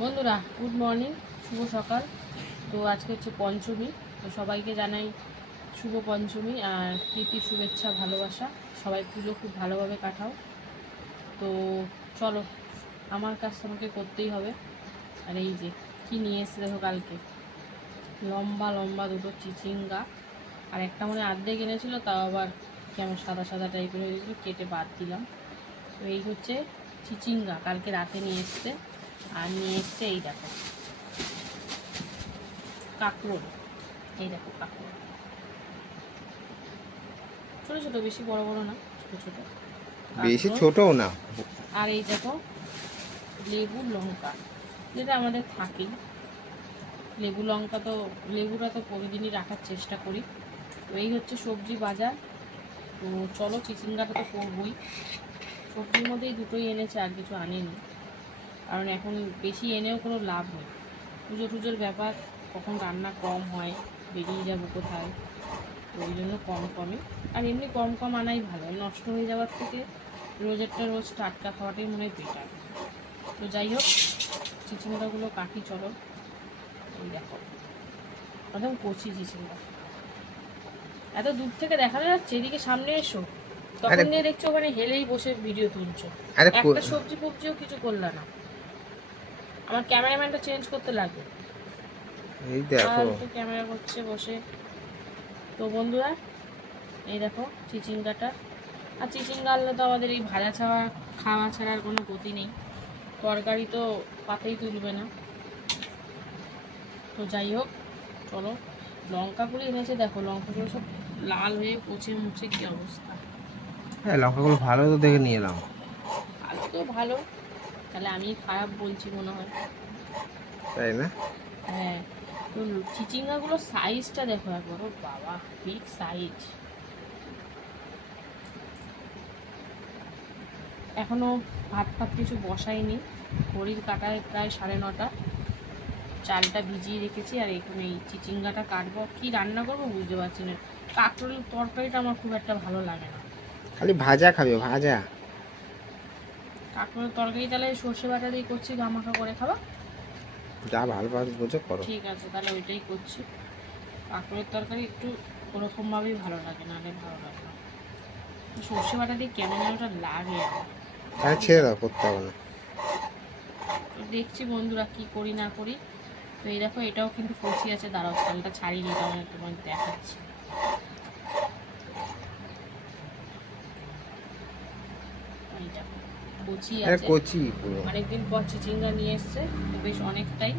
বন্ধুরা good morning শুভ সকাল। তো আজকে হচ্ছে পঞ্চমী, তো সবাইকে জানাই শুভ পঞ্চমী আর প্রীতি, শুভেচ্ছা, ভালোবাসা। সবাই পুজো খুব ভালোভাবে কাটাও। তো চলো, আমার কাজ তোমাকে করতেই হবে। আর এই যে, কি নিয়ে এসে দেখো কালকে? লম্বা লম্বা দুটো চিচিঙ্গা। আর একটা মনে আর্ধেক এনেছিল, তাও আবার কেমন সাদা সাদা টাইপের হয়ে গেছিল, কেটে বাদ দিলাম। তো এই হচ্ছে চিচিঙ্গা, কালকে রাতে নিয়ে এসছে। আর নিয়ে এসছে এই দেখো। কাঁকরোল এই দেখো কাঁকরোল ছোটো ছোটো বেশি বড় বড় না ছোটো ছোটো। বেশি ছোটও না। আর এই দেখো লেবু লঙ্কা। যেটা আমাদের থাকেই লেবু লঙ্কা তো লেবুটা তো প্রতিদিনই রাখার চেষ্টা করি। তো এই হচ্ছে সবজি বাজার। তো চলো চিচিঙ্গাটা তো করবই। সবজির মধ্যেই দুটোই এনেছে আর কিছু আনেনি। কারণ এখন বেশি এনেও কোনো লাভ নেই। পুজো টুজোর ব্যাপার কখন রান্না কম হয় বেরিয়ে যাব কোথায়? তো ওই জন্য কম কমে আর এমনি কম কম আনাই ভালো নষ্ট হয়ে যাওয়ার থেকে রোজেরটা রোজ টাটকা খাওয়াটাই মনে হয় বেটার তো যাই হোক চিচিঙ্গাগুলো কাটি চলো এই দেখো। একদম কচি চিচিঙ্গা। এত দূর থেকে দেখা যাচ্ছে এদিকে সামনে এসো। তখন নিয়ে দেখছ ওখানে হেলেই বসে ভিডিও তুলছো। একটা সবজি ফবজিও কিছু করলা না। আমার ক্যামেরাম্যানটা চেঞ্জ করতে লাগবে। এই দেখো। ক্যামেরা করছে বসে। তো বন্ধুরা এই দেখো চিচিঙ্গাটা। আর চিচিঙ্গা আনলে তো আমাদের এই ভাজা ছাড়া খাওয়া ছাড়ার কোনো গতি নেই। তরকারি তো পাতেই তুলবে না। তো যাই হোক চলো। লঙ্কাগুলো এনেছে দেখো লঙ্কাগুলো সব লাল হয়ে পচে মুছে কি অবস্থা। হ্যাঁ লঙ্কাগুলো ভালো তো দেখে নিয়ে এলাম। ভালো তো ভালো। তাহলে আমি খারাপ বলছি মনে হয়। তাই না? হ্যাঁ তো চিচিঙ্গাগুলোর সাইজটা দেখো একবার বাবা বিগ সাইজ এখনও ভাত ফাত কিছু বসাইনি ঘড়ির কাটায় প্রায় সাড়ে নটা। চালটা ভিজিয়ে রেখেছি আর এখানে এই চিচিঙ্গাটা কাটবো। কি রান্না করব বুঝতে পারছি না। কাঁকরোলের তরকারিটা আমার খুব একটা ভালো লাগে না। খালি ভাজা খাবে ভাজা। কাঁকরোলের তরকারি তাহলে সর্ষে বাটা দিয়ে করছি গামাখা করে খাবা। যা ভালো ভালো বোঝো করো। ঠিক আছে তাহলে ওইটাই করছি। কাঁকড়ের তরকারি একটু ওরকমভাবেই ভালো লাগে নাহলে ভালো লাগে না। সর্ষে বাটা দিয়ে কেমন ওটা লাগে। তাহলে ছেড়ে দাও করতে হবে না। দেখছি বন্ধুরা কি করি না করি। তো এই দেখো এটাও কিন্তু কচি আছে দাঁড়াও চালটা ছাড়িয়ে এটাও আমি তোমাকে দেখাচ্ছি এই দেখো কচি আরে আছে। কচি পুরো। অনেকদিন পর চিচিঙ্গা নিয়ে এসছে বেশ অনেকটাই।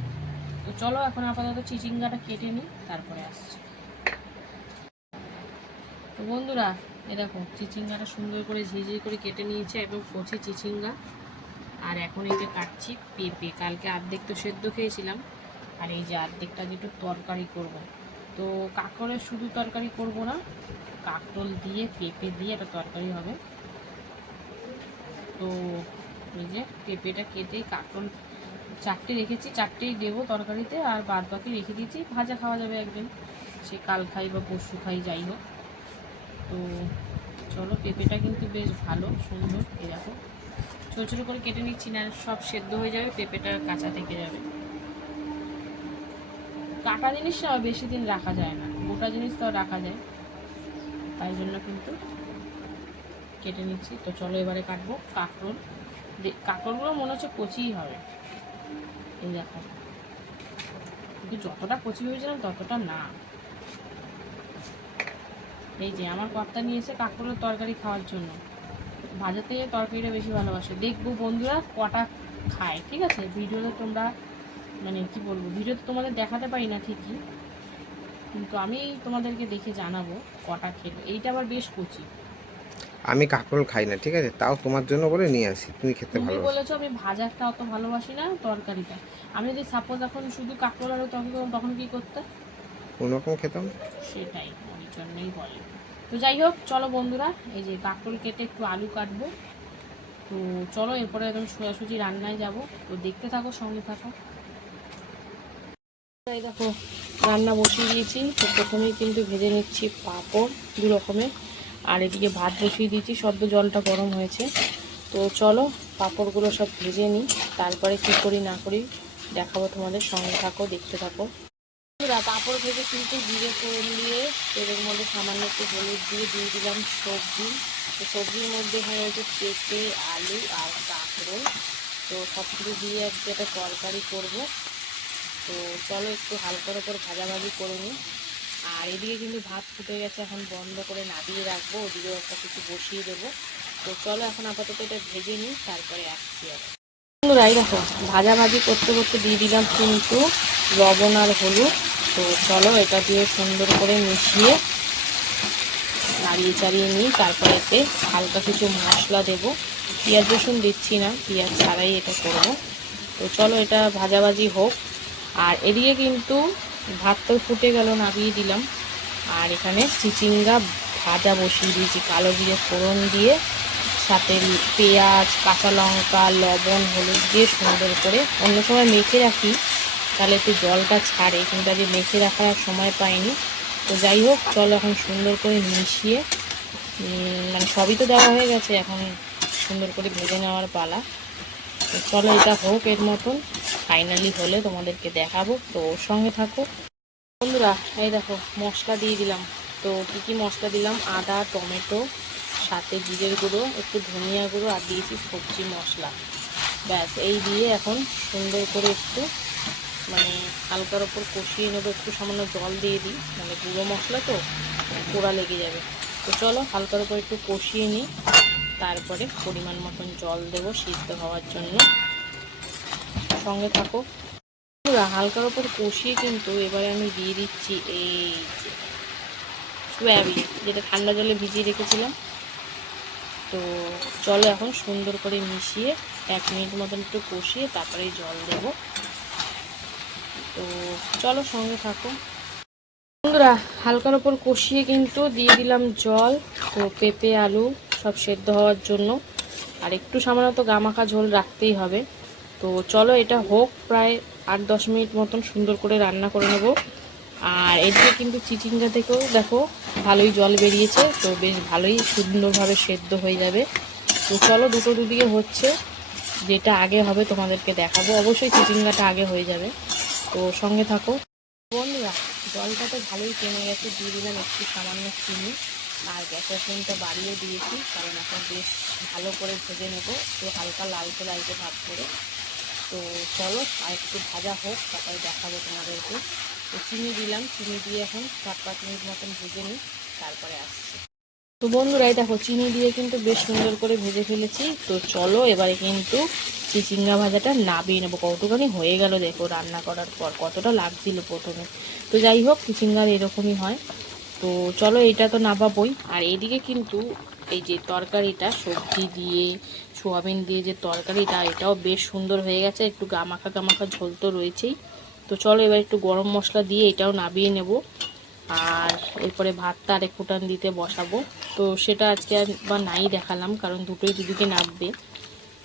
তো চলো এখন আপাতত চিচিঙ্গাটা কেটে নিই তারপরে আসছি। তো বন্ধুরা এ দেখো চিচিঙ্গাটা সুন্দর করে ঝিঝি করে কেটে নিয়েছে একদম কচি চিচিঙ্গা। আর এখন এই যে কাটছি পেঁপে কালকে অর্ধেক তো সেদ্ধ খেয়েছিলাম আর এই যে অর্ধেকটা যেটু তরকারি করব। তো কাঁকড়ের শুধু তরকারি করব না কাঁকরোল দিয়ে পেঁপে দিয়ে একটা তরকারি হবে। তো এই যে পেঁপেটা কেটে কাঁকরোল চারটে রেখেছি, চারটেই দেবো তরকারিতে আর বাদ বাকি রেখে দিয়েছি। ভাজা খাওয়া যাবে একদিন, সে কাল খাই বা পরশু খাই, যাই হোক। তো চলো, পেঁপেটা কিন্তু বেশ ভালো, সুন্দর এরকম ছোটো ছোটো করে কেটে নিচ্ছি, না সব সেদ্ধ হয়ে যাবে, পেঁপেটা কাঁচা থেকে যাবে। কাটা জিনিস বেশি দিন রাখা যায় না, গোটা জিনিস তো রাখা যায়। তাই জন্য কিন্তু কেটে নিচ্ছি। তো চলো এবারে কাটবো কাঁকরোল। কাঁকরোলগুলো মনে হচ্ছে কচিই হবে। এই দেখো। কিন্তু যতটা কচি ভেবেছিলাম ততটা না। এই যে আমার কর্তা নিয়ে এসে কাঁকরোলের তরকারি খাওয়ার জন্য। ভাজাতে তরকারিটা বেশি ভালোবাসে। দেখব বন্ধুরা কটা খায়, ঠিক আছে? ভিডিওতে তোমরা মানে কি বলব, ভিডিওতে তোমাদের দেখাতে পারি না ঠিকই। কিন্তু আমি তোমাদেরকে দেখে জানাব কটা খেলো। এইটা আবার বেশ কচি। আমি কাঁকরোল খাই না ঠিক আছে? তাও তোমার জন্য বলে নিয়ে আসি তুমি খেতে ভালোবাসো। বলেছ আমি ভাজাটা অত ভালোবাসি না তরকারিটা। আমি যদি সাপোজ এখন শুধু কাঁকরোল আর তরকারি তখন কি করতে? কোনোরকম খেতাম সেটাই ওই জন্যই বলে। তো যাই হোক চলো বন্ধুরা এই যে কাঁকরোল কেটে একটু আলু কাটবো। তো চলো এরপরে একদম সোজাসুজি রান্নায় যাব। তো দেখতে থাকো সঙ্গে থাকো। এই দেখো রান্না বসিয়ে দিয়েছি। তো প্রথমেই কিন্তু ভেজে নিচ্ছি পাঁপড় দু রকমের। আর এদিকে ভাত বসিয়ে দিয়েছি সদ্য জলটা গরম হয়েছে। তো চলো পাঁপড়গুলো সব ভেজে নিই তারপরে কী করি না করি দেখাবো তোমাদের সঙ্গে থাকো দেখতে থাকো। বন্ধুরা, পাঁপড় ভেজে কিন্তু জিরে ফোড়ন দিয়ে তেলের মধ্যে সামান্য একটু হলুদ দিয়ে দিয়ে দিলাম সবজি। তো সবজির মধ্যে এখানে রয়েছে পেঁপে আলু আর কাঁকরোল তো সব কিছু দিয়ে আজকে একটা তরকারি করব। তো চলো একটু হালকার ওপর ভাজাভাজি করে নিই। আর এদিকে কিন্তু ভাত ফুটে গেছে, এখন বন্ধ করে নামিয়ে রাখব, ওদিকেও একটা কিছু বসিয়ে দেবো। তো চলো এখন আপাতত এটা ভেজে নিই, তারপরে আসছি আর বন্ধুরা, এই দেখো, ভাজাভাজি করতে করতে দিয়ে দিলাম কিন্তু লবণ আর হলুদ। তো চলো এটা দিয়ে সুন্দর করে মিশিয়ে নাড়িয়ে চাড়িয়ে নিই, তারপরে এতে হালকা কিছু মশলা দেবো। পেঁয়াজ রসুন দিচ্ছি না, পেঁয়াজ ছাড়াই এটা করব। তো চলো এটা ভাজাভাজি হোক। আর এদিকে কিন্তু ভাত তো ফুটে গেল, নামিয়ে দিলাম। আর এখানে চিচিঙ্গা ভাজা বসিয়ে দিয়েছি, কালো জিরে ফোড়ন দিয়ে। সাথে পেঁয়াজ, কাঁচা লঙ্কা, লবণ, হলুদ দিয়ে সুন্দর করে অন্য সময় মেখে রাখি, তাহলে একটু জলটা ছাড়ে। কিন্তু আজ মেখে রাখার সময় পাইনি। তো যাই হোক, চলো এখন সুন্দর করে মিশিয়ে মানে সবই তো দেওয়া হয়ে গেছে, এখন সুন্দর করে ভেজে নেওয়ার পালা। চলো এটা হোক এর মতন। ফাইনালি হলে তোমাদেরকে দেখাবো। তো ওর সঙ্গে থাকো। বন্ধুরা, এই দেখো, মশলা দিয়ে দিলাম। তো কী কী মশলা দিলাম? আদা, টমেটো, সাথে জিরের গুঁড়ো, একটু ধনিয়া গুঁড়ো, আর দিয়েছি সবজি মশলা। ব্যাস, এই দিয়ে এখন সুন্দর করে একটু মানে হালকার ওপর কষিয়ে নেব, একটু সামান্য জল দিয়ে দিই। মানে গুঁড়ো মশলা তো, পোড়া লেগে যাবে। তো চলো, হালকার ওপর একটু কষিয়ে নিই। তারপরে পরিমাণ মতন জল দেবো সিদ্ধ হওয়ার জন্য। সঙ্গে থাকো। হালকার ওপর কষিয়ে কিন্তু এবারে আমি দিয়ে দিচ্ছি এই যে সয়াবিন যেটা ঠান্ডা জলে ভিজিয়ে রেখেছিলাম। তো চলো এখন সুন্দর করে মিশিয়ে এক মিনিট মতন একটু কষিয়ে তারপরে জল দেব। তো চলো সঙ্গে থাকো। বন্ধুরা, হালকার ওপর কষিয়ে কিন্তু দিয়ে দিলাম জল তো পেঁপে, আলু সব সেদ্ধ হওয়ার জন্য। আর একটু সামান্য তো গামাখা ঝোল রাখতেই হবে। তো চলো এটা হোক, প্রায় আট দশ মিনিট মতন সুন্দর করে রান্না করে নেব। আর এদিকে কিন্তু চিচিঙ্গা থেকেও দেখো ভালোই জল বেরিয়েছে, তো বেশ ভালোই সুন্দরভাবে সেদ্ধ হয়ে যাবে। তো চলো দুটো দুদিকে হচ্ছে, যেটা আগে হবে তোমাদেরকে দেখাবো। অবশ্যই চিচিঙ্গাটা আগে হয়ে যাবে। তো সঙ্গে থাকো। বন্ধুরা, জলটা তো ভালোই কমে গেছে, দিয়ে দিলাম একটু সামান্য চিনি। আর গ্যাসের ফ্লেমটা বাড়িয়ে দিয়েছি, কারণ এখন বেশ ভালো করে ভেজে নেব। একটু হালকা লালচে লালচে ভাব করে। তো চলো, আর একটু ভাজা হোক, তারপরে দেখাবো তোমাদেরকে। তো চিনি দিলাম, চিনি দিয়ে এখন সাত পাঁচ মিনিট মতন ভেজে নিই, তারপরে আসছি। তো বন্ধুরা দেখো, চিনি দিয়ে কিন্তু বেশ সুন্দর করে ভেজে ফেলেছি। তো চলো, এবারে কিন্তু চিচিঙ্গা ভাজাটা নাবিয়ে নেব। কতখানি হয়ে গেল দেখো রান্না করার পর, কতটা লাগছিল প্রথমে। তো যাই হোক, চিচিঙ্গার এরকমই হয়। তো চলো এটা তো নাবাবই আর এইদিকে কিন্তু এই যে তরকারিটা, সবজি দিয়ে, সোয়াবিন দিয়ে যে তরকারিটা, এটাও বেশ সুন্দর হয়ে গেছে। একটু গামাখা গামাখা ঝোল তো রয়েছেই। তো চলো এবার একটু গরম মশলা দিয়ে এটাও নাবিয়ে নেব। আর এরপরে ভাতটা আরেক ফুটান দিতে বসাবো। তো সেটা আজকে আর বা নাই দেখালাম, কারণ দুটোই দুদিকে নাববে।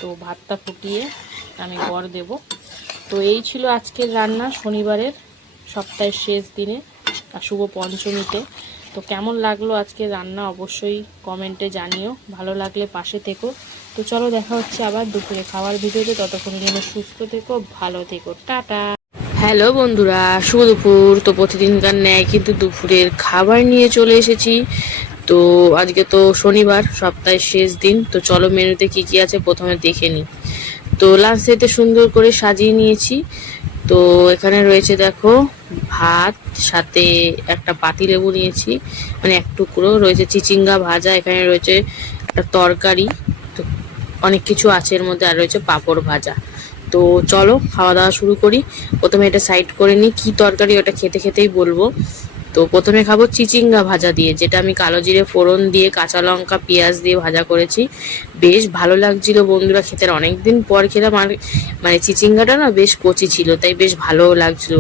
তো ভাতটা ফুটিয়ে আমি গড় দেব। তো এই ছিল আজকের রান্না, শনিবারের সপ্তাহের শেষ দিনে, আর শুভ পঞ্চমীতে। তো কেমন লাগল আজকে রান্না অবশ্যই কমেন্টে জানিও। ভালো লাগলে পাশে থেকো। তো চলো দেখা হচ্ছে আবার দুপুরে খাওয়ার ভিডিওতে। ততক্ষণের জন্য সুস্থ থেকো, ভালো থেকো। টাটা। হ্যালো বন্ধুরা, শুভ দুপুর। তো প্রতিদিনকার ন্যায় কিন্তু দুপুরের খাবার নিয়ে চলে এসেছি। তো আজকে তো শনিবার, সপ্তাহের শেষ দিন। তো চলো মেনুতে কি কি আছে প্রথমে দেখে নিই। তো লাঞ্চ সেটে সুন্দর করে সাজিয়ে নিয়েছি। তো এখানে রয়েছে দেখো ভাত, সাথে একটা পাতি লেবু নিয়েছি মানে এক টুকরো। রয়েছে চিচিঙ্গা ভাজা, এখানে রয়েছে একটা তরকারি, তো অনেক কিছু আছে এর মধ্যে, আর রয়েছে পাঁপড় ভাজা। তো চলো খাওয়া দাওয়া শুরু করি। প্রথমে এটা সাইড করে নিই, কী তরকারি ওটা খেতে খেতেই বলব। তো প্রথমে খাব চিচিঙ্গা ভাজা দিয়ে, যেটা আমি কালো জিরে ফোড়ন দিয়ে, কাঁচা লঙ্কা, পেঁয়াজ দিয়ে ভাজা করেছি। বেশ ভালো লাগছিল বন্ধুরা খেতে অনেক দিন পর খেলাম, আর মানে চিচিঙ্গাটা না বেশ কচি ছিল, তাই বেশ ভালো লাগছিল।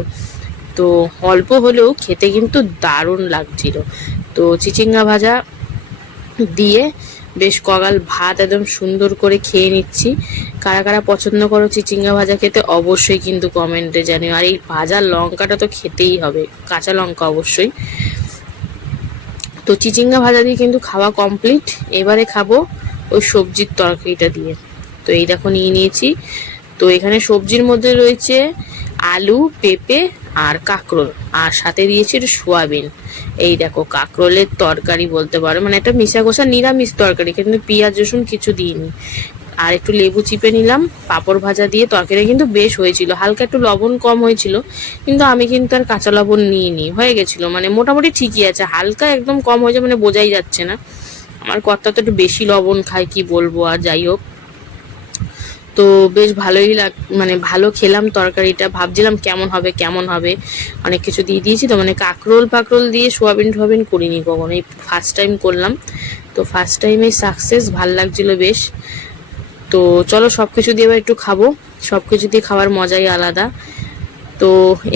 তো অল্প হলেও খেতে কিন্তু দারুণ লাগছিল। তো চিচিঙ্গা ভাজা দিয়ে বেশ কগাল ভাত একদম সুন্দর করে খেয়ে নিচ্ছি। কারা কারা পছন্দ করো চিচিঙ্গা ভাজা খেতে অবশ্যই কিন্তু কমেন্টে জানিও। আর এই ভাজা লঙ্কাটা তো খেতেই হবে, কাঁচা লঙ্কা অবশ্যই। তো চিচিঙ্গা ভাজা দিয়ে কিন্তু খাওয়া কমপ্লিট এবারে খাব ওই সবজির তরকারিটা দিয়ে। তো এই দেখো নিয়ে নিয়েছি। তো এখানে সবজির মধ্যে রয়েছে আলু, পেঁপে আর কাঁকরোল। আর সাথে দিয়েছি একটু সোয়াবিন। এই দেখো, কাঁকরোলের তরকারি বলতে পারো মানে একটা মিশা কষা নিরামিষ তরকারি, কিন্তু পেঁয়াজ, রসুন কিছু দিইনি। আর একটু লেবু চিপে নিলাম, পাঁপড় ভাজা দিয়ে তরকারি কিন্তু বেশ হয়েছিল। হালকা একটু লবণ কম হয়েছিল, কিন্তু আমি কিন্তু আর কাঁচা লবণ নিইনি। হয়ে গেছিল মানে মোটামুটি ঠিকই আছে। হালকা একদম কম হয়েছে মানে বোঝাই যাচ্ছে না। আমার কর্তা তো একটু বেশি লবণ খায়, কি বলব, আর যাই হোক। তো বেশ ভালোই লাগ মানে ভালো খেলাম তরকারিটা। ভাবছিলাম কেমন হবে কেমন হবে। অনেক কিছু দিয়ে দিয়েছি তো মানে কাঁকরোল ফাকরোল দিয়ে সোয়াবিন টোয়াবিন করিনি কখনো। এই ফার্স্ট টাইম করলাম। তো ফার্স্ট টাইমে সাকসেস ভালো লাগছিল বেশ। তো চলো সব কিছু দিয়ে এবার একটু খাব। সব কিছু দিয়ে খাওয়ার মজাই আলাদা। তো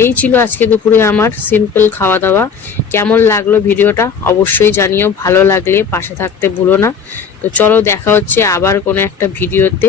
এই ছিল আজকে দুপুরে আমার সিম্পল খাওয়া দাওয়া কেমন লাগল ভিডিওটা অবশ্যই জানিও। ভালো লাগলে পাশে থাকতে ভুলো না। তো চলো দেখা হচ্ছে আবার কোনো একটা ভিডিওতে।